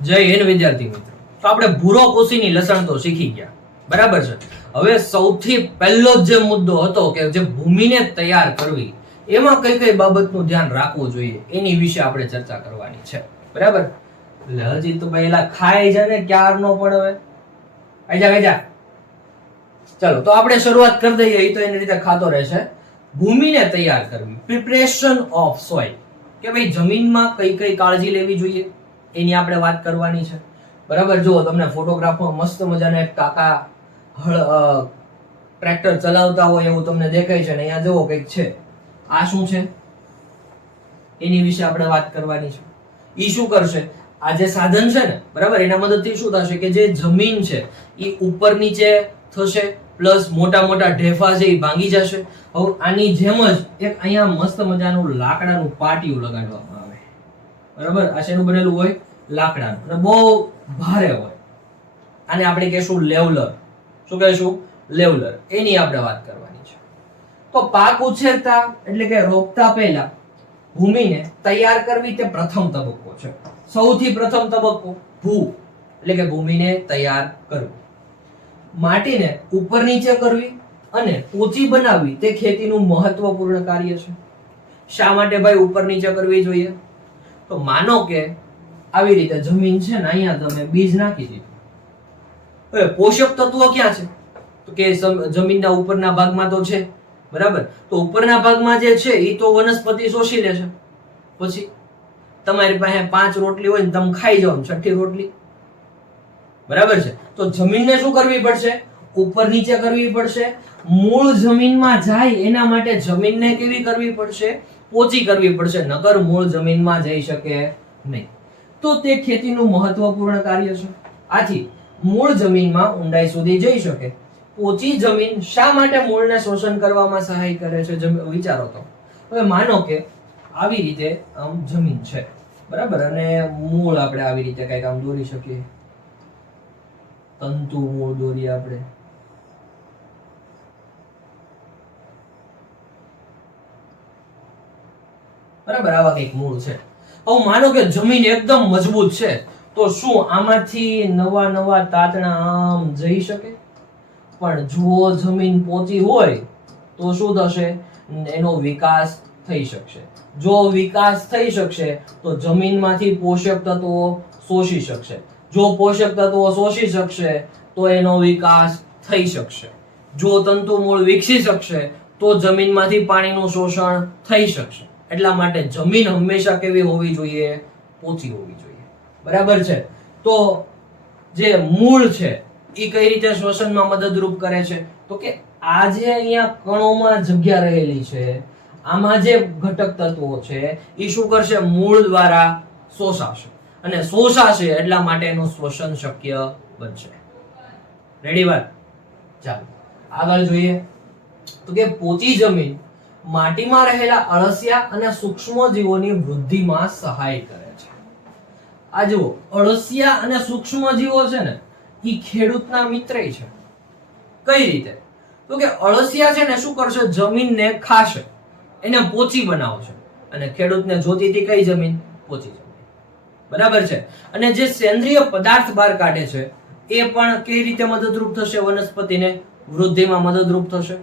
જય હિન્દ વિદ્યાર્થી મિત્રો. તો આપણે ભૂરો કોશીની લસણ તો શીખી ગયા. બરાબર છે? હવે સૌથી પહેલો જ મુદ્દો હતો કે જે ભૂમિને તૈયાર કરવી, એમાં કઈ કઈ બાબતનું ધ્યાન રાખવું જોઈએ, એની વિશે આપણે ચર્ચા કરવાની છે. બરાબર? એટલે હજી તો પહેલા ખાય છે ને ક્યાર નો પણ હવે? આજા આજા ચાલો, તો આપણે શરૂઆત કરી દઈએ. એ તો એની રીતે ખાતો રહેશે. ભૂમિને તૈયાર કરવી. પ્રિપરેશન ઓફ સોઇલ કે ભાઈ જમીનમાં કઈ કઈ કાળજી લેવી જોઈએ? એની આપણે વાત કરવાની છે. બરાબર? જુઓ, તમને ફોટોગ્રાફમાં મસ્ત મજાના એક કાકા હળ ટ્રેક્ટર ચલાવતા હોય એવું તમને દેખાય છે ને અહીંયા જુઓ કંઈક છે. આ શું છે? એની વિશે આપણે વાત કરવાની છે. એ શું કરશે? આ જે સાધન છે ને, બરાબર? એના મદદથી શું થશે કે જે જમીન છે એ ઉપર નીચે થશે, પ્લસ મોટા મોટા ઢેફા છે એ ભાંગી જશે. હવે આની જેમ જ એક અહીંયા મસ્ત મજાનું લાકડાનું પાટિયું લગાડવામાં બરાબર? આ શેનું બનેલું હોય? લાકડાનું. અને બહુ ભારે હોય. આને આપણે કહેશું લેવલર. શું કહેશું? લેવલર. એની આપણે વાત કરવાની છે. તો પાક ઉછેરતા એટલે કે રોપતા પહેલા ભૂમિને તૈયાર કરવી તે પ્રથમ તબક્કો છે. સૌથી પ્રથમ તબક્કો ભૂ, એટલે કે ભૂમિને તૈયાર કરવી. માટીને ઉપર નીચે કરવી અને પોચી બનાવવી તે ખેતીનું મહત્વપૂર્ણ કાર્ય છે. શા માટે ભાઈ ઉપર નીચે કરવી જોઈએ? તો માનો કે આવી રીતે જમીન છે ને અહીંયા તમે બીજ નાખી દીધું. હવે પોષક તત્વો ક્યાં છે? તો કે જમીનના ઉપરના ભાગમાં તો છે, બરાબર? તો ઉપરના ભાગમાં જે છે એ તો વનસ્પતિ શોષી લે છે. પછી તમારી પાસે પાંચ રોટલી હોય ને તમે ખાઈ જાઓ છઠ્ઠી રોટલી. બરાબર છે? તો જમીનને શું કરવી પડશે? ઉપર નીચે કરવી પડશે. મૂળ જમીનમાં જાય એના માટે જમીનને કેવી કરવી પડશે? પોચી કરવી પડશે. નગર મૂળ જમીનમાં જઈ શકે નહીં. તો તે ખેતીનું મહત્વપૂર્ણ કાર્ય છે. આથી મૂળ જમીનમાં ઊંડાઈ સુધી જઈ શકે. પોચી જમીન શા માટે મૂળને શોષણ કરવામાં સહાય કરે છે વિચારો તો. હવે માનો કે આવી રીતે આમ જમીન છે. બરાબર? અને મૂળ આપણે આવી રીતે કંઈક આમ દોરી શકીએ. તંતુ મૂળ દોરીએ આપણે. બરાબર? આવા કંઈક મૂળ છે. હવે માનો કે જમીન એકદમ મજબૂત છે. તો શું આમાંથી નવા નવા તાતણા આમ જઈ શકે? પણ જો જમીન પોચી હોય તો શું થશે? એનો વિકાસ થઈ શકશે. જો વિકાસ થઈ શકશે, તો જમીનમાંથી પોષક તત્વો શોષી શકશે. જો પોષક તત્વો શોષી શકશે, તો એનો વિકાસ થઈ શકશે. જો તંતુ મૂળ વિકસી શકશે, તો જમીનમાંથી પાણીનું શોષણ થઈ શકશે. એટલા માટે જમીન હંમેશા કેવી હોવી જોઈએ? પોચી હોવી જોઈએ. બરાબર છે? તો જે મૂળ છે એ કઈ રીતે શ્વસનમાં મદદરૂપ કરે છે? તો કે આ જે અહીંયા કણોમાં જગ્યા રહેલી છે, આમાં જે ઘટક તત્વો છે એ શું કરશે? મૂળ દ્વારા શોષાશે. અને શોષાશે એટલા માટે એનું શ્વસન શક્ય બનશે. રેડી વાત ચાલો. આગળ જોઈએ. તો કે પોચી જમીન માટીમાં રહેલા અળસિયા અને સૂક્ષ્મ જીવોની વૃદ્ધિમાં સહાય કરે છે. આ જુઓ, અળસિયા અને સૂક્ષ્મ જીવો છે ને એ ખેડૂતના મિત્ર છે. કઈ રીતે? તો કે અળસિયા છે ને, શું કરશે? જમીનને ખાશે. એને પોચી બનાવશે. અને ખેડૂતને જોતી હતી કઈ જમીન? પોચી જમીન. બરાબર છે? અને જે સેન્દ્રિય પદાર્થ બહાર કાઢે છે, એ પણ કઈ રીતે મદદરૂપ થશે? વનસ્પતિને વૃદ્ધિમાં મદદરૂપ થશે.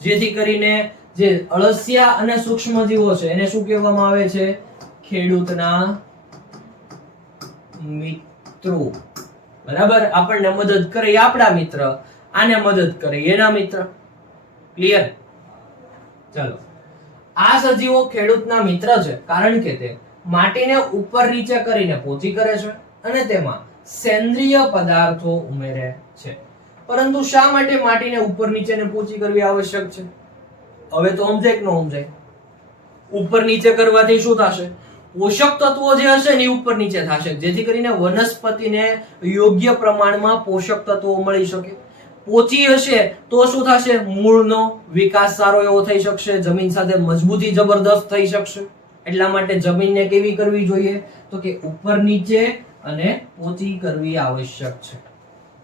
જેથી કરીને જે અળસિયા અને સૂક્ષ્મ જીવો છે, એને શું કહેવામાં આવે છે? ખેડૂતના મિત્રો. બરાબર? આપણને મદદ કરે આપણા મિત્ર. આને મદદ કરે એના મિત્ર. ક્લિયર ચાલો. આ સજીવો ખેડૂતના મિત્ર છે, કારણ કે તે માટીને ઉપર નીચે કરીને પોચી કરે છે અને તેમાં સેન્દ્રિય પદાર્થો ઉમેરે છે. પરંતુ શા માટે માટીને ઉપર નીચે ને પોચી કરવી આવશ્યક છે? હવે તો સમજાય કે ન સમજાય ઉપર નીચે કરવાથી શું થશે? પોષક તત્વો જે હશે ને ઉપર નીચે થશે. જેથી કરીને વનસ્પતિને યોગ્ય પ્રમાણમાં પોષક તત્વો મળી શકે. પોચી હશે તો શું થશે? મૂળનો વિકાસ સારો એવો થઈ શકશે. જમીન સાથે મજબૂતી જબરદસ્ત થઈ શકશે. એટલા માટે જમીનને કેવી કરવી જોઈએ? તો કે ઉપર નીચે અને પોચી કરવી આવશ્યક છે.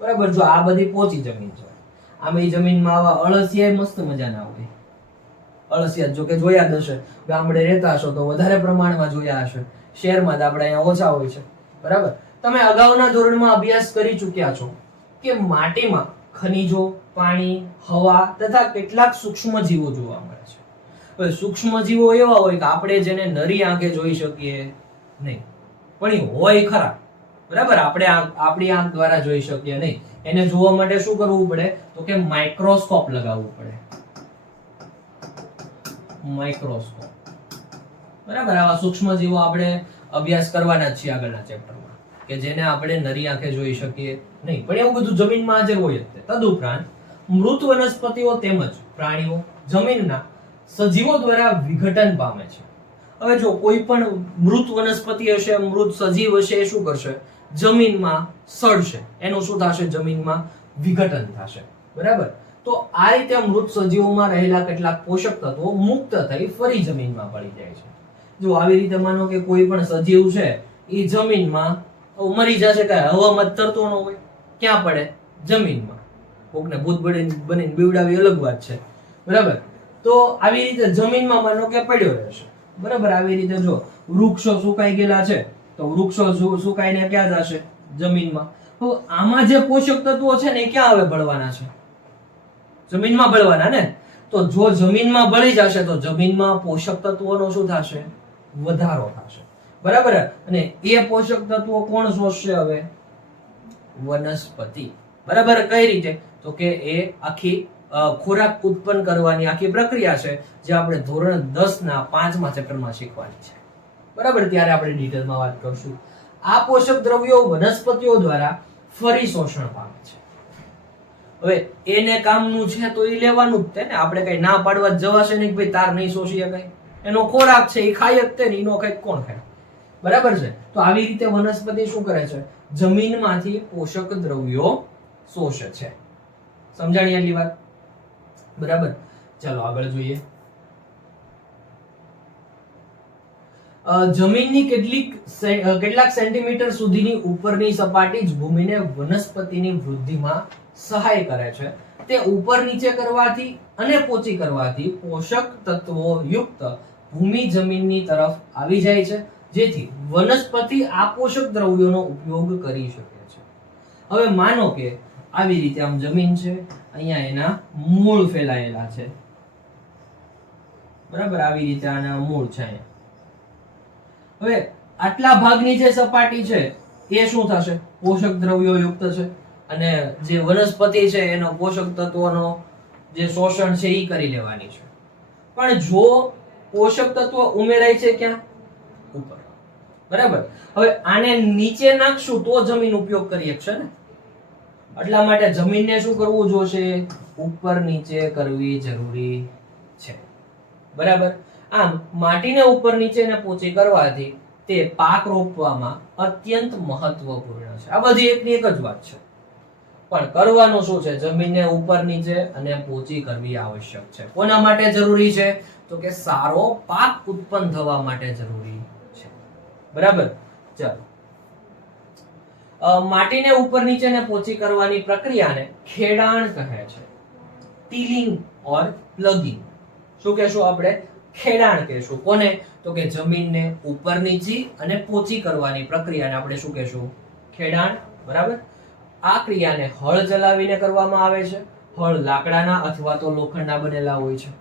બરાબર? જો આ બધી પોચી જમીન છે. આમ એ જમીનમાં આવા અળસિયા મસ્ત મજાના હોય અળસિયા જો કે જોયા જ હશે. ગામડે રહેતા હશો તો વધારે પ્રમાણમાં જોયા હશે. શહેરમાં તો આપણે અહીંયા ઓછા હોય છે. બરાબર? તમે અગાઉના ધોરણમાં અભ્યાસ કરી ચૂક્યા છો કે માટીમાં ખનિજો, પાણી, હવા તથા કેટલાક સૂક્ષ્મ જીવો જોવા મળે છે. હવે સૂક્ષ્મ જીવો એવા હોય કે આપણે જેને નરી આંખે જોઈ શકીએ નહીં. પણ એ હોય ખરા. બરાબર? આપણે આપણી આંખ દ્વારા જોઈ શકીએ નહીં. એને જોવા માટે શું કરવું પડે? તો કે માઇક્રોસ્કોપ લગાવવું પડે. માઇક્રોસ્કોપ બરાબર? આવા સૂક્ષ્મ જીવો આપણે અભ્યાસ કરવાના છીએ આગળના ચેપ્ટરમાં કે જેને આપણે નરી આંખે જોઈ શકીએ નહીં. પણ એવું બધું જમીનમાં હાજર હોય જ. તદુપરાંત, મૃત વનસ્પતિઓ તેમજ પ્રાણીઓ જમીનના સજીવો દ્વારા વિઘટન પામે છે. હવે જો કોઈ પણ મૃત વનસ્પતિ હશે, મૃત સજીવ હશે, એ શું કરશે? જમીનમાં સડશે. એનું શું થશે? જમીનમાં વિઘટન થશે. બરાબર? તો આ રીતે મૃત સજીવોમાં રહેલા કેટલાક પોષક તત્વો મુક્ત થઈ ફરી જમીનમાં પડી જાય છે. જો આવી રીતે માનો કે કોઈ પણ સજીવ છે, એ જમીનમાં મરી જશે કે હવામાં તરતો ન હોય. ક્યાં પડે? જમીનમાં. કોકને ભૂત બનીને બીવડાવી અલગ વાત છે. બરાબર? તો આવી રીતે જમીનમાં માનો કે પડ્યો રહેશે. બરાબર? આવી રીતે જો વૃક્ષો સુકાઈ ગયેલા છે, તો વૃક્ષો સુકાઈને ક્યાં જશે? જમીનમાં. તો આમાં જે પોષક તત્વો છે ને, એ ક્યાં હવે ભળવાના છે? જમીનમાં ભળવાના ને? તો જો જમીનમાં ભળી જશે, તો જમીનમાં પોષક તત્વોનો શું થશે? વધારો થશે. બરાબર? અને એ પોષક તત્વો કોણ શોષશે હવે? વનસ્પતિ. બરાબર? કઈ રીતે? તો કે એ આખી ખોરાક ઉત્પન્ન કરવાની આખી પ્રક્રિયા છે, જે આપણે ધોરણ દસ ના પાંચમા ચેપ્ટરમાં શીખવાની છે. બરાબર? ત્યારે આપણે ડિટેલમાં વાત કરશું. આ પોષક દ્રવ્યો વનસ્પતિઓ દ્વારા ફરી શોષણ પામે છે. હવે એને કામનું છે તો એ લેવાનું જ તે ને. આપણે કઈ ના પાડવા જવાશે નહીં ભાઈ તાર નહીં શોષી શકાય એનો ખોરાક છે એ ખાય જ તે ને એનો કઈ કોણ ખાય? બરાબર છે? તો આવી રીતે વનસ્પતિ શું કરે છે? જમીનમાંથી પોષક દ્રવ્યો શોષે છે. સમજાણી આટલી વાત? બરાબર? ચાલો આગળ જોઈએ. જમીનની કેટલીક કેટલાક સેન્ટીમીટર સુધીની ઉપરની સપાટી જ ભૂમિને વનસ્પતિની વૃદ્ધિમાં સહાય કરે છે. તે ઉપર નીચે કરવાથી અને પોચી કરવાથી પોષક તત્વો યુક્ત ભૂમિ જમીનની તરફ આવી જાય છે, જેથી વનસ્પતિ આ પોષક દ્રવ્યોનો ઉપયોગ કરી શકે છે. હવે માનો કે આવી રીતે આમ જમીન છે, અહીંયા એના મૂળ ફેલાયેલા છે. બરાબર? આવી રીતે આના મૂળ છે અહીંયા. હવે આટલા ભાગની જે સપાટી છે, એ શું થશે? પોષક દ્રવ્યો યુક્ત છે. અને જે વનસ્પતિ છે, એનો પોષક તત્વોનો જે શોષણ છે એ કરી લેવાની છે. પણ જો પોષક તત્વ ઉમેરાય છે ક્યાં? ઉપર. બરાબર? હવે આને નીચે નાખશું તો જમીન ઉપયોગ કરી શકશે ને? એટલા માટે જમીનને શું કરવું જોશે? ઉપર નીચે કરવી જરૂરી છે. બરાબર? આમ માટીને ઉપર નીચે ને પોચી કરવાથી તે પાક રોપવામાં અત્યંત મહત્વપૂર્ણ છે. આ બધી એકની એક જ વાત છે. પણ કરવાનું શું છે? જમીનને ઉપર નીચે અને પોચી કરવી આવશ્યક છે. કોના માટે જરૂરી છે? તો કે સારો પાક ઉત્પન્ન થવા માટે જરૂરી છે. બરાબર? ચાલો. માટીને ઉપર નીચે ને પોચી કરવાની પ્રક્રિયાને ખેડાણ કહે છે. ટીલિંગ ઓર પ્લગિંગ. શું કહેશું આપણે? ખેડાણ કહેશું. કોને? તો કે જમીનને ઉપર નીચી અને પોચી કરવાની પ્રક્રિયાને આપણે શું કહેશું? ખેડાણ. બરાબર? આ ક્રિયાને હળ ચલાવીને કરવામાં આવે છે. હળ લાકડાના અથવા તો લોખંડના બનેલા હોય છે.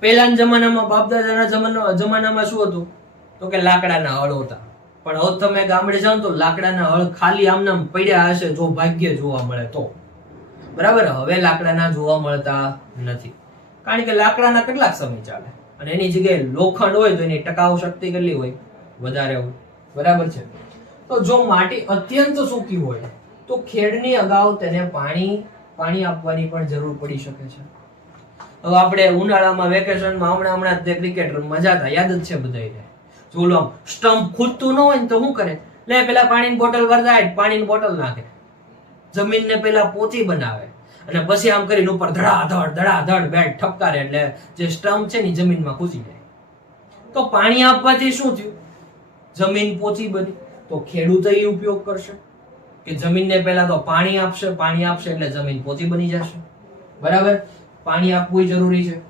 પહેલાના જમાનામાં બાપદાદાના જમાના જમાનામાં શું હતું? તો કે લાકડાના હળ હતા. પણ હવે તમે ગામડે જાઓ તો લાકડાના હળ ખાલી આમનામ પડ્યા હશે જો ભાગ્ય જોવા મળે તો. બરાબર? હવે લાકડાના જોવા મળતા નથી. કારણ કે લાકડાના કેટલાક સમય ચાલે. અને એની જગ્યાએ લોખંડ હોય તો એની ટકાઉ શક્તિ કેટલી હોય? વધારે હોય. બરાબર છે? તો જો માટી અત્યંત સૂકી હોય, તો ખેડની અગાઉ તેને પાણી પાણી આપવાની પણ જરૂર પડી શકે છે. હવે આપણે ઉનાળામાં વેકેશનમાં હમણાં હમણાં તે ક્રિકેટ રમવા જતા યાદ જ છે બધાને જો ઓલો સ્ટમ્પ ખૂટતું ન હોય ને તો શું કરે? લે, પેલા પાણીની બોટલ વરદાય પાણીની બોટલ નાખે. જમીનને પેલા પોચી બનાવે. અને પછી આમ કરીને ઉપર ધડાધડ ધડાધડ બેટ ઠપકારે એટલે જે સ્ટમ્પ છે ને જમીનમાં કૂદી જાય. તો પાણી આપવાથી શું થયું? જમીન પોચી બની. તો ખેડૂતો એ ઉપયોગ કરશે. કે જમીનને પહેલા તો પાણી આપશે પાણી આપશે એટલે જમીન પોચી બની જશે. બરાબર? પાણી આપવું જરૂરી છે.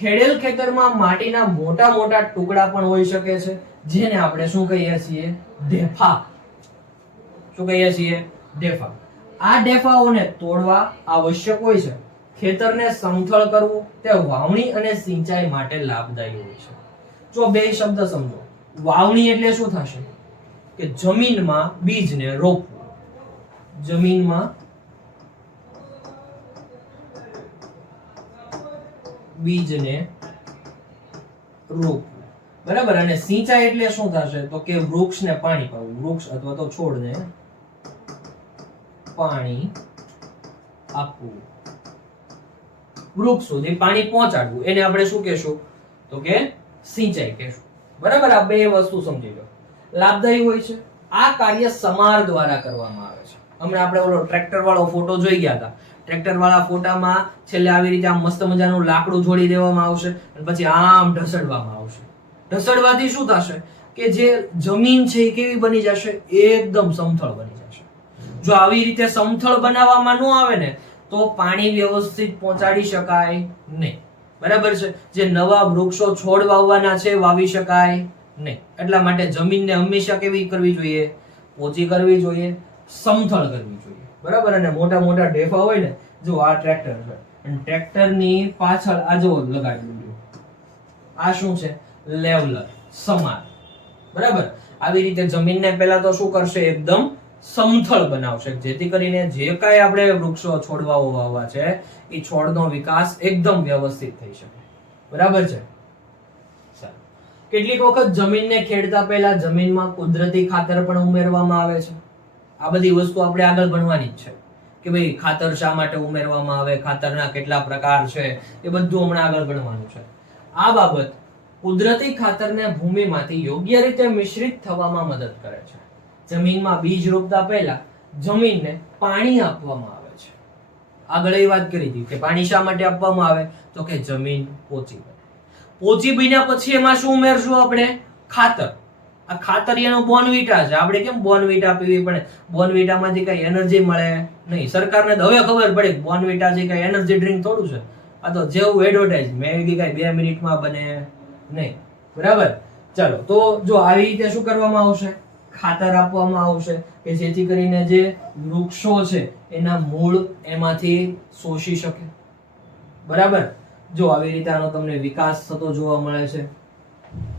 ખેડેલ ખેતરમાં માટીના મોટા મોટા ટુકડા પણ હોઈ શકે છે, જેને આપણે શું કહીએ છીએ? ઢેફા. શું કહીએ છીએ? ડેફા આ ડેફાઓને તોડવા આવશ્યક હોય છે. ખેતરને સમથળ કરવું તે વાવણી અને સિંચાઈ માટે લાભદાયી હોય છે. જો બે શબ્દ સમજો. વાવણી એટલે શું થશે? કે જમીનમાં બીજને રોપવું. જમીનમાં બીજને રોપવું. બરાબર? અને સિંચાઈ એટલે શું થશે? તો કે વૃક્ષને પાણી પાવું વૃક્ષ અથવા તો છોડને પાણી આપવું. વૃક્ષ સુધી પાણી પહોંચાડવું, એને આપણે શું કહેશું? તો કે સિંચાઈ કહેશું. બરાબર? આ બે વસ્તુ સમજી લો. લાભદાયી હોય છે. આ કાર્ય સમાર દ્વારા કરવામાં આવે છે. હમણાં આપણે ઓલો ટ્રેક્ટર વાળો ફોટો જોઈ ગયા હતા. ટ્રેક્ટર વાળા ફોટામાં છેલ્લે આવી રીતે આમ મસ્ત મજાનું લાકડું જોડી દેવામાં આવશે અને પછી આમ ઢસડવામાં આવશે. ઢસડવાથી શું થશે? કે જે જમીન છે એ કેવી બની જશે? એકદમ સમથળ બની જશે. જો આવી રીતે સમથળ બનાવવામાં ન આવે ને, તો પાણી વ્યવસ્થિત પહોંચાડી શકાય નહીં. બરાબર છે? જે નવા વૃક્ષો છોડ વાવવાના છે, વાવી શકાય નહીં. એટલા માટે જમીનને હંમેશા કેવી કરવી જોઈએ? પોચી કરવી જોઈએ, સમથળ કરવી જોઈએ. બરાબર? અને મોટા મોટા ઢેફા હોય ને, જો આ ટ્રેક્ટર છે. અને ટ્રેક્ટરની પાછળ આ જો લગાડી દીધું. આ શું છે? લેવલર, સમાન. બરાબર? આવી રીતે જમીનને પહેલા તો શું કરશે? એકદમ સમથળ બનાવશે. જેથી કરીને જે કાંઈ આપણે વૃક્ષો છોડવાઓ વાવવા છે, એ છોડનો વિકાસ એકદમ વ્યવસ્થિત થઈ શકે. બરાબર છે? કેટલીક વખત જમીનને ખેડતા પહેલા જમીનમાં કુદરતી ખાતર પણ ઉમેરવામાં આવે છે. આ બધી વસ્તુ આપણે આગળ ભણવાની જ છે. કે ભાઈ, ખાતર શા માટે ઉમેરવામાં આવે, ખાતરના કેટલા પ્રકાર છે, એ બધું હમણાં આગળ ભણવાનું છે. આ બાબત કુદરતી ખાતરને ભૂમિમાંથી યોગ્ય રીતે મિશ્રિત થવામાં મદદ કરે છે. જમીનમાં બીજ રોપતા પહેલા જમીનને પાણી આપવામાં આવે છે. આગળ એ વાત કરી હતી કે પાણી શા માટે આપવામાં આવે? તો કે જમીન પોચી બને. પોચી બન્યા પછી એમાં શું ઉમેરશું આપણે? ખાતર. આ ખાતરિયાનો બોનવીટા છે. આપણે કેમ બોનવીટા પીવી પડે? બોનવીટામાંથી કઈ એનર્જી મળે નહીં. સરકારને તો હવે ખબર પડે બોનવીટા જે કઈ એનર્જી ડ્રિંક થોડું છે. આ તો જેવું એડવર્ટાઇઝ મેગી કઈ બે મિનિટમાં બને નહીં. બરાબર? ચાલો, તો જો આવી રીતે શું કરવામાં આવશે? ખાતર આપવામાં આવશે કે જેથી કરીને જે વૃક્ષો છે, એના મૂળ એમાંથી શોષી શકે. બરાબર? જો આવી રીતે આનો તમને વિકાસ થતો જોવા મળે છે.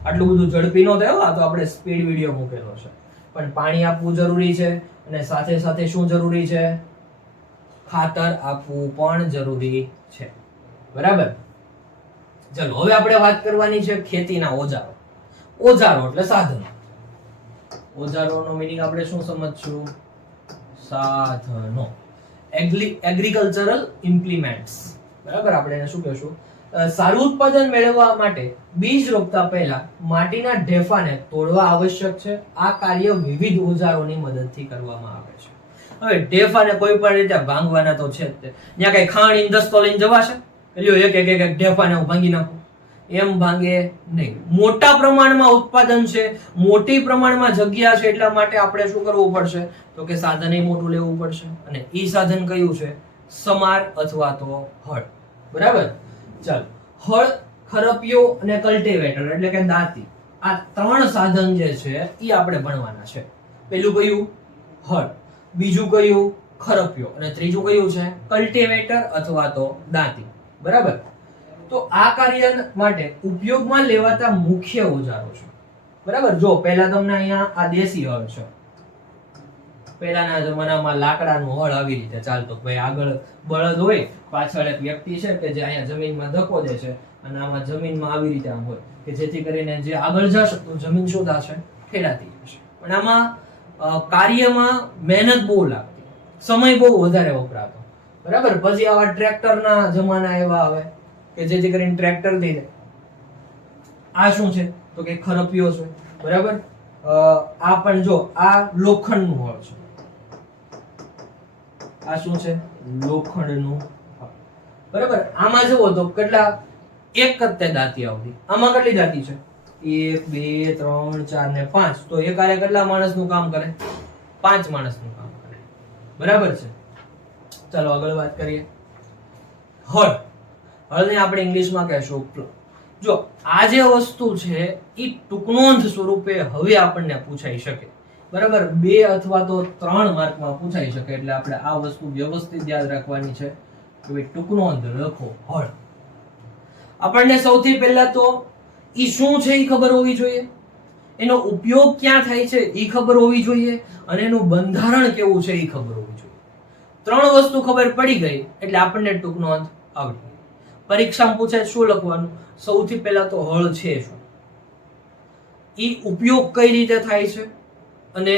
આટલું બધું ઝડપી નો થયો, આ તો આપણે સ્પીડ વીડિયો મૂકેલો છે. પણ પાણી આપવું જરૂરી છે અને સાથે સાથે શું જરૂરી છે? ખાતર આપવું પણ જરૂરી છે. બરાબર? ચલો, હવે આપણે વાત કરવાની છે ખેતીના ઓજારો. ઓજારો એટલે સાધનો. ઓજારોનો મિનિંગ આપણે શું સમજશું? સાધનો. એગ્રીકલ્ચરલ ઇમ્પ્લિમેન્ટ્સ બરાબર? આપણે એને શું કહેશું? સારું ઉત્પાદન મેળવવા માટે બીજ રોપતા પહેલા માટીના ઢેફાને તોડવા આવશ્યક છે. આ કાર્ય વિવિધ ઓજારોની મદદથી કરવામાં આવે છે. હવે ઢેફાને કોઈ પણ રીતે ભાંગવાના તો છે જ ત્યાં કઈ ખાણ ઇન્દસ્તો લઈને જવાશે? એક એક એક એક ઢેફાને હું ભાંગી નાખું. એમ ભાંગે નહીં. મોટા પ્રમાણમાં ઉત્પાદન છે, મોટી પ્રમાણમાં જગ્યા છે, એટલા માટે આપણે શું કરવું પડશે? તો કે સાધન મોટું લેવું પડશે. અને એ સાધન કયું છે? સમાર અથવા તો હળ. બરાબર? ચાલો. હળ ખરપિયો અને કલ્ટિવેટર એટલે કે દાંતી. આ ત્રણ સાધન જે છે એ આપણે ભણવાના છે. પેલું કયું? હળ. બીજું કયું? ખરપિયો અને ત્રીજું કયું છે? કલ્ટિવેટર અથવા તો દાંતી. બરાબર? તો આ કાર્ય માટે ઉપયોગમાં લેવાતા મુખ્ય ઓજારો છે. બરાબર? જો, પહેલા તમને અહીંયા આ દેશી હળ છે. પહેલાના જમાનામાં લાકડાનું હળ આવી રીતે ચાલતો. ભાઈ, આગળ બળદ હોય, પાછળ એક વ્યક્તિ છે કે જે અહીંયા જમીનમાં ધક્કો દે છે અને આમાં જમીનમાં આવી રીતે આમ હોય કે જેથી કરીને જે આગળ જશે તો જમીન શું થશે ખેડાતી જશે પણ આમાં કાર્યમાં મહેનત બહુ લાગતી. સમય બહુ વધારે વપરાતો. બરાબર? પછી આવા ટ્રેક્ટરના જમાના એવા આવે. કે જેથી કરીને ટ્રેક્ટર થઈ જાય આ શું છે? તો કે ખરપિયો છે. બરાબર? આ પણ જો, આ લોખંડનું હળ છે. આ શું છે? લોખંડનું. બરાબર? આમાં જુઓ તો કેટલા? એક જ દાંતી આવતી. આમાં કેટલી દાંતી છે? એક, બે, ત્રણ, ચાર ને પાંચ. તો એ કાર્ય કેટલા માણસનું કામ કરે? પાંચ માણસનું કામ કરે. બરાબર છે? ચાલો આગળ વાત કરીએ. હળ. હળને આપણે ઇંગ્લિશમાં કહેશું. જો, આ જે વસ્તુ છે એ ટૂંકનોંધ સ્વરૂપે હવે આપણને પૂછાઈ શકે. બરાબર? બે અથવા તો ત્રણ માર્કમાં પૂછાઈ શકે એટલે આપણે આ વસ્તુ વ્યવસ્થિત યાદ રાખવાની છે. કે ભાઈ ટૂંકનો અંત લખો, હળ. આપણને સૌથી પહેલા તો એ શું છે એ ખબર હોવી જોઈએ? એનો ઉપયોગ ક્યાં થાય છે એ ખબર હોવી જોઈએ અને એનું બંધારણ કેવું છે એ ખબર હોવી જોઈએ. ત્રણ વસ્તુ ખબર પડી ગઈ એટલે આપણને ટૂંકનો અંત આવડી. પરીક્ષામાં પૂછે શું લખવાનું? સૌથી પહેલા તો હળ છે શું? એ ઉપયોગ કઈ રીતે થાય છે અને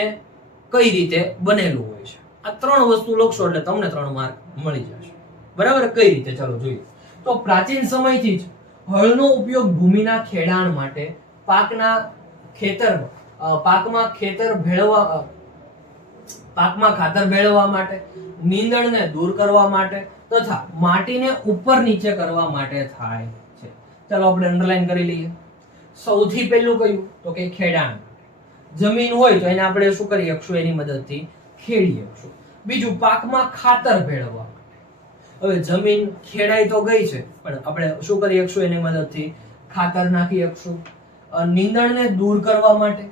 કઈ રીતે બનેલું હોય છે? આ ત્રણ વસ્તુ લખશો એટલે તમને ત્રણ માર્ક મળી જશે. બરાબર? કઈ રીતે? ચાલો જોઈએ. તો પ્રાચીન સમયથી જ હળનો ઉપયોગ ભૂમિના ખેડાણ માટે પાકના ખેતરમાં પાકમાં ખેતર ભેળવા પાકમાં ખાતર ભેળવવા માટે, નીંદણને દૂર કરવા માટે તથા માટીને ઉપર નીચે કરવા માટે થાય છે. ચાલો આપણે અંડરલાઈન કરી લઈએ. સૌથી પહેલું કયું? તો કે ખેડાણ. જમીન હોય તો એને આપણે શું કરી શકશું? એની મદદથી ખેડી શકશું. બીજું, પાકમાં ખાતર ભેળવવા. હવે જમીન ખેડાઈ તો ગઈ છે, પણ આપણે શું કરી શકશું? એની મદદથી ખાતર નાખી શકશું. નીંદણને દૂર કરવા માટે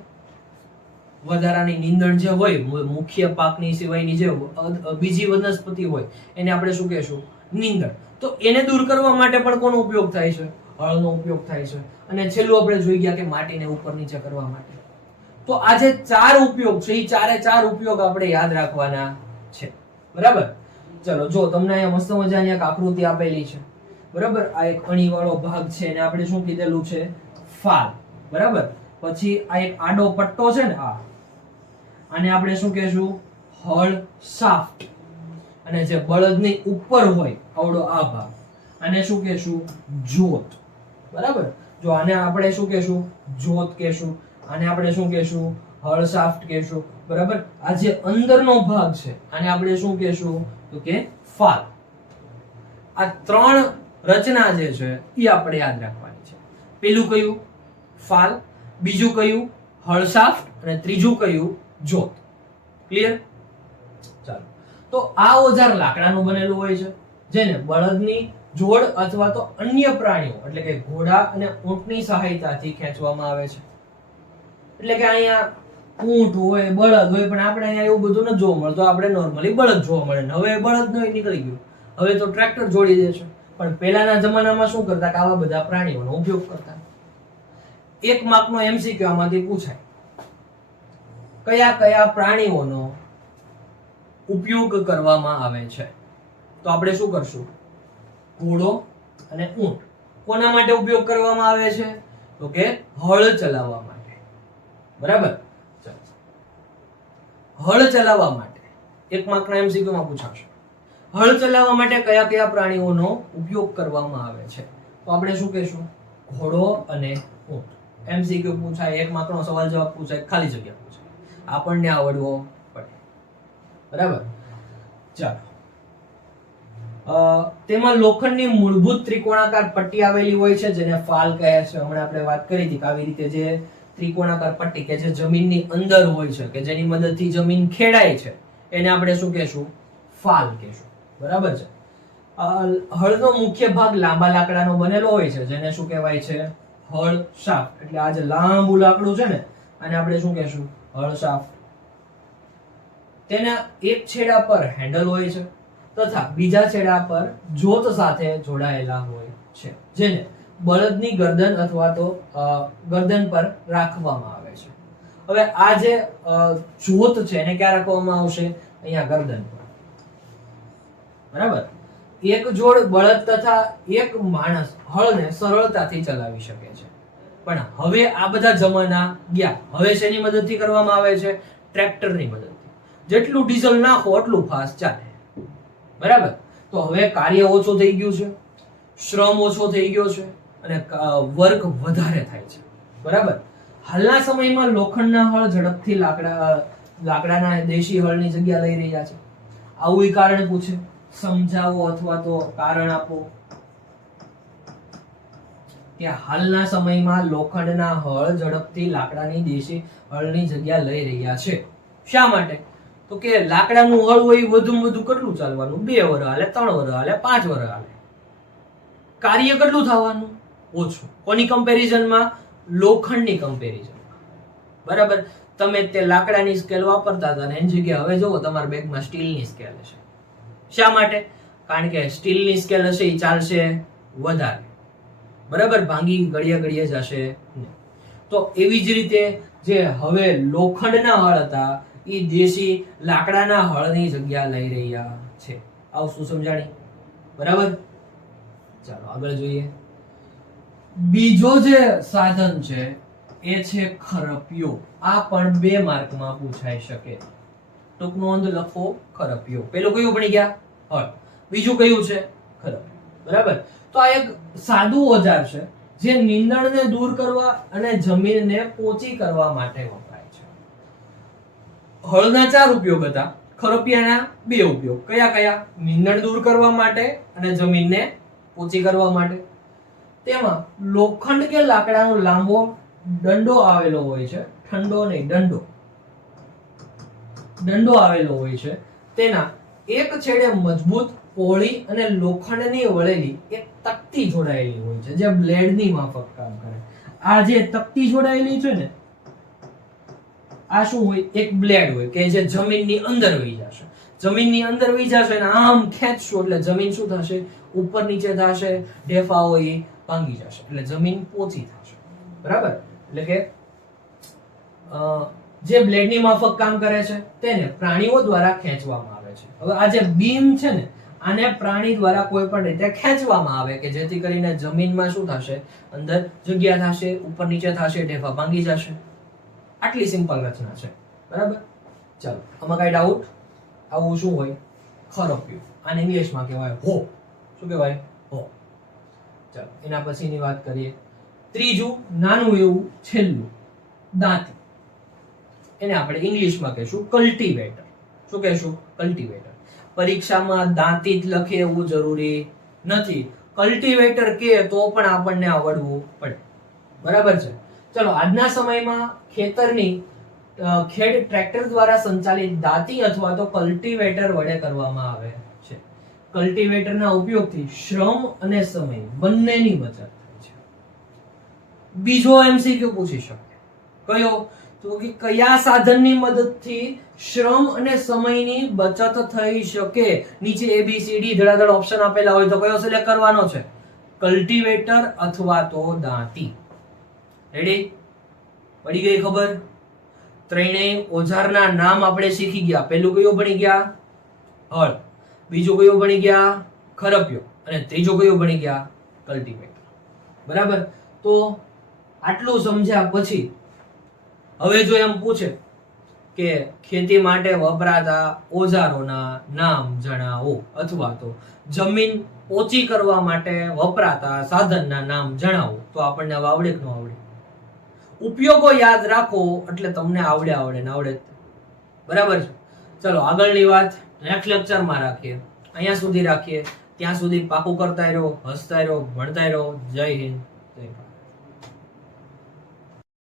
વધારાની નીંદણ જે હોય મુખ્ય પાકની સિવાયની જે બીજી વનસ્પતિ હોય, એને આપણે શું કહેશું? નીંદણ. તો એને દૂર કરવા માટે પણ કોનો ઉપયોગ થાય છે? હળનો ઉપયોગ થાય છે. અને છેલ્લું આપણે જોઈ ગયા કે માટીને ઉપર નીચે કરવા માટે. તો આ જે ચાર ઉપયોગ છે એ ચારે ચાર ઉપયોગ આપણે યાદ રાખવાના છે. બરાબર? ચલો, જો, તમને અહીંયા મસ્ત મજાની એક આકૃતિ આપેલી છે. બરાબર? આ એક અણીવાળો ભાગ છે અને આપણે શું કીધેલું છે? ફાલ. બરાબર? પછી આ એક આડો પટ્ટો છે ને આ આને આપણે શું કહેશું? હળ શાફ્ટ અને જે બળદની ઉપર હોય, આવડો આ ભાગ. આને શું કહેશું? જોત બરાબર? જો આને આપણે શું કહેશું? જોત કહેશું. આને આપણે શું કહેશું? હળ શાફ્ટ કહેશું. બરાબર? આ જે અંદરનો ભાગ છે, આને આપણે શું કહેશું? તો કે ફાલ. આ ત્રણ રચના જે છે એ આપણે યાદ રાખવાની છે. પેલું કયું? ફાલ. બીજું કયું? હળસાફ્ટ અને ત્રીજું કયું? જોત. ક્લિયર ચાલો. તો આ ઓજાર લાકડાનું બનેલું હોય છે, જેને બળદની જોડ અથવા તો અન્ય પ્રાણીઓ, એટલે કે ઘોડા અને ઊંટની સહાયતાથી ખેંચવામાં આવે છે. એટલે કે અહીંયા ઊંટ હોય, બળદ હોય, પણ આપણે અહીંયા એવું બધું નથી જોવા મળતું. આપણે નોર્મલી બળદ જોવા મળે ને હવે બળદ નહીં નીકળી ગયું. હવે તો ટ્રેક્ટર જોડી દે છે. પણ પહેલાના જમાનામાં શું કરતા કે આવા બધા પ્રાણીઓનો ઉપયોગ કરતા. એક માર્કનો એમસીક્યુ આમાંથી પૂછાય. કયા કયા પ્રાણીઓનો ઉપયોગ કરવામાં આવે છે? તો આપણે શું કરશું? ઘોડો અને ઊંટ. કોના માટે ઉપયોગ કરવામાં આવે છે? તો કે હળ ચલાવવા માટે. બરાબર. હળ ચલાવવા માટે. એક માર્કના એમસીક્યુમાં પૂછાશે. હળ ચલાવવા માટે કયા કયા પ્રાણીઓનો ઉપયોગ કરવામાં આવે છે? તો આપણે શું કહેશું? ઘોડો અને ઊંટ. એમસીક્યુ પૂછાય, એક માર્કનો સવાલ જવાબ પૂછાય, ખાલી જગ્યા. આપણને આવડવો પડે. બરાબર? ચાલો. તેમાં લોખંડની મૂળભૂત ત્રિકોણાકાર પટ્ટી આવેલી હોય છે, જેને ફાલ કહે છે. હમણાં આપણે વાત કરી હતી કે આવી રીતે જે ત્રિકોણાકાર પટ્ટી કે જે જમીનની અંદર હોય છે, કે જેની મદદથી જમીન ખેડાય છે, એને આપણે શું કહેશું? ફાલ કહેશું. બરાબર છે? હળનો મુખ્ય ભાગ લાંબા લાકડાનો બનેલો હોય છે, જેને શું કહેવાય છે? હળ શાફ્ટ. એટલે આ જે લાંબુ લાકડું છે ને, આને આપણે શું કહેશું? હળ શાફ્ટ તેના એક છેડા પર હેન્ડલ હોય છે તથા બીજા છેડા પર જોત સાથે જોડાયેલા હોય છે, જેને બળદની ગરદન અથવા તો ગરદન પર રાખવામાં આવે છે. હવે આ જે જોત છે એને ક્યાં રાખવામાં આવશે? અહીંયા ગરદન પર. બરાબર? એક જોડ બળદ તથા એક માણસ હળને સરળતાથી ચલાવી શકે છે. પણ હવે આ બધા જમાના ગયા. હવે શેની મદદથી કરવામાં આવે છે? ટ્રેક્ટરની મદદથી. જેટલું ડીઝલ નાખો એટલું ફાસ્ટ ચાલે. બરાબર? તો હવે કાર્ય ઓછું થઈ ગયું છે. શ્રમ ઓછો થઈ ગયો છે અને વર્ક વધારે થાય છે. બરાબર? હાલના સમયમાં લોખંડના હળ ઝડપથી લાકડા, લાકડાના દેશી હળની જગ્યા લઈ રહ્યા છે. આવું કારણ પૂછે. સમજાવો અથવા તો કારણ આપો. કે હાલના સમયમાં લોખંડના હળ ઝડપથી લાકડાની દેશી હળની જગ્યા લઈ રહ્યા છે. શા માટે? તો કે લાકડાનું હળ હોય એ વધુમાં વધુ કેટલું ચાલવાનું? બે વર હાલે, ત્રણ વર હાલે, પાંચ વર હાલે. કાર્ય કેટલું થવાનું? ઓછું. કોની કમ્પેરિઝનમાં લોખંડની કમ્પેરિઝન બરાબર? તમે તે લાકડાની સ્કેલ વાપરતા હતા એની જગ્યાએ હવે જુઓ, તમારા બેગમાં સ્ટીલની સ્કેલ છે શા માટે? કારણ કે સ્ટીલની સ્કેલ હશે એ ચાલશે વધારે. બરાબર? ભાંગી ઘડીએ ઘડીએ જશે. તો એવી જ રીતે જે હવે લોખંડના હળ હતા એ દેશી લાકડાના હળની જગ્યા લઈ રહ્યા છે. આવું શું સમજાણી? બરાબર? ચાલો, આગળ જોઈએ. બીજો જે સાધન છે, એ છે ખરપિયો આ પણ બે માર્કમાં પૂછાઈ શકે. ટૂંક નોંધ લખો ખરપિયો પેલું કયું ભણી ગયા? હળ. બીજું કયું છે? ખરપિયો બરાબર? તો આ એક સાદું ઓજાર છે, જે નીંદણને દૂર કરવા અને જમીનને પોચી કરવા માટે વપરાય છે. હળના ચાર ઉપયોગ હતા, ખરપિયાના બે ઉપયોગ. કયા કયા? નીંદણ દૂર કરવા માટે અને જમીનને પોચી કરવા માટે. તેમાં લોખંડ કે લાકડાનો લાંબો દંડો આવેલો હોય છે, ઠંડો નહીં, દંડો. દંડો આવેલો હોય છે. તેના એક છેડે મજબૂત પોળી અને લોખંડની વળેલી એક તકતી જોડાયેલી હોય છે જે બ્લેડની માફક કામ કરે. આ જે તકતી જોડાયેલી છે ને, આ શું હોય? એક બ્લેડ હોય કે જે જમીનની અંદર વહી જશે. જમીનની અંદર વહી જશે અને આમ ખેંચશો એટલે જમીન શું થશે? ઉપર નીચે થશે ઢેફા હોય એ ભાંગી જશે, એટલે જમીન પોચી થશે. બરાબર? એટલે કે જે બ્લેડની માફક કામ કરે છે, તેને પ્રાણીઓ દ્વારા ખેંચવામાં આવે છે. હવે આ જે બીમ છે ને આને પ્રાણી દ્વારા કોઈ પણ રીતે ખેંચવામાં આવે કે જેથી કરીને જમીનમાં શું થશે? અંદર જગ્યા થશે, ઉપર નીચે થશે, ઢેફા ભાંગી જશે. આટલી સિમ્પલ રચના છે. બરાબર? ચાલો, આમાં કાંઈ ડાઉટ આવું શું હોય? ખરપ્યું. આને ઇંગ્લિશમાં કહેવાય હો. શું કહેવાય? હો. ચાલો, એના પછીની વાત કરીએ. ત્રીજું, નાનું એવું, છેલ્લું, દાંતી. એને આપણે ઇંગ્લિશમાં કહીશું કલ્ટિવેટર શું કહેશું? કલ્ટિવેટર પરીક્ષામાં દાંતી જ લખે એવું જરૂરી નથી. કલ્ટિવેટર કે તો પણ આપણને આવડવું પડે. બરાબર છે? ચલો, આજના સમયમાં ખેતરની ખેડ ટ્રેક્ટર દ્વારા સંચાલિત દાંતી અથવા તો કલ્ટિવેટર વડે કરવામાં આવે છે. કલ્ટિવેટરના ઉપયોગથી શ્રમ અને સમય બંનેની બચત થાય છે. બીજો એમસીક્યુ પૂછી શકે. કયો? તો કે કયા સાધનની મદદથી શ્રમ અને સમયની બચત થઈ શકે? નીચે એ બી સી ડી ધડાધડ ઓપ્શન આપેલા હોય તો કયો સિલેક્ટ કરવાનો છે? કલ્ટિવેટર અથવા તો દાંતી. રેડી પડી ગઈ ખબર? ત્રણેય ઓઝારના નામ આપણે શીખી ગયા. પહેલું કયું ભણી ગયા? હળ. બીજું કયું ભણી ગયા? ખરપિયો. અને ત્રીજો કયો ભણી ગયા? કલ્ટિવેટર બરાબર? તો આટલું સમજ્યા પછી હવે જો એમ પૂછે કે ખેતી માટે વપરાતા ઓજારોના નામ જણાવો અથવા તો જમીન ઓછી કરવા માટે વપરાતા સાધનના નામ જણાવો, તો આપણને આવડે ન આવડે? ઉપયોગો યાદ રાખો, એટલે તમને આવડે આવડે ને આવડે બરાબર છે? ચલો, આગળની વાત નેક્સ્ટ લેક્ચરમાં રાખીએ. અહીંયા સુધી રાખીએ. ત્યાં સુધી પાકું કરતા રહ્યો, હસતા રહ્યો, ભણતા રહ્યો. જય હિન્દ.